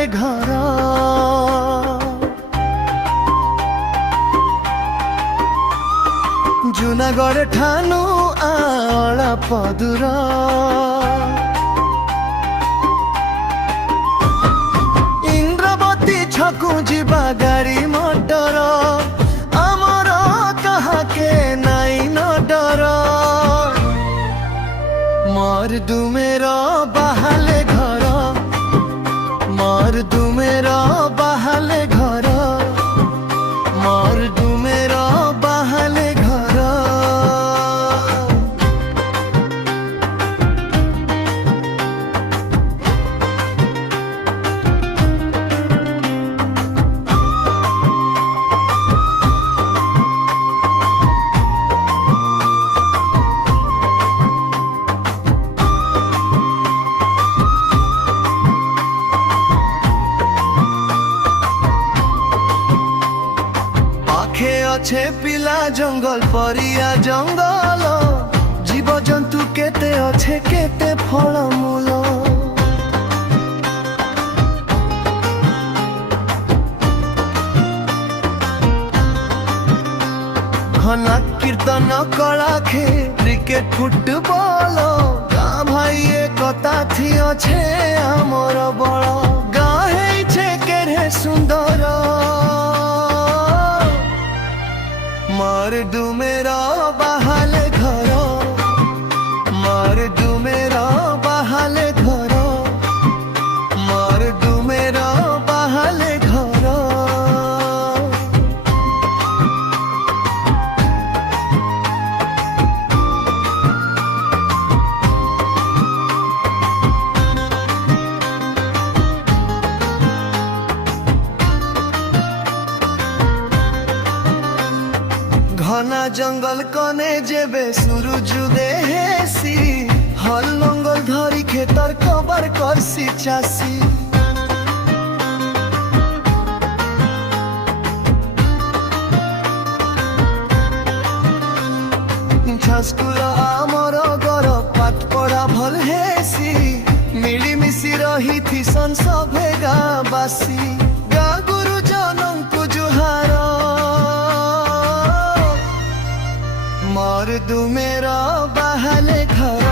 ବାହାଲେ ଘର ଜୁନାଗଡ଼ ଠାନୁ ଅଳପ ଦୂର ଇନ୍ଦ୍ରବତୀ ଛକୁ ଯିବା ଗାଡ଼ି ମଟର ଆମର କାହାକେ ନାଇଁ ନ ଡର मोर दुमेर बाहाले घर मोर दुमेर बाहाले घर मोर दुमेर बाहाले घर अच्छे पिला जंगल परिया जंगल जीव जंतु केते अच्छे केते फल मूल घना कीर्तन कला खे क्रिकेट फुटबॉल गाँ भाई एकता थी अच्छे आमर बल गाँ है केरे सुंदर मोर दुमेरा बाहाले घर मोर दुमेरा बाहाले घर मोर दुमेरा बाहाले घर घना जंगल कने जेबे सूरज देहेसी हल लंगल धरी खेतर कबर करसी चासी झास्कुल आमर गर पाठ पढ़ा भल हेसी मिली मिसी रही थी सन सभे गाँवासी गाँ गुरुजन को जुहार मोर दुमेरा बाहाले घर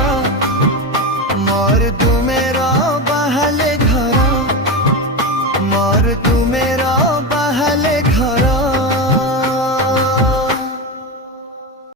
मोर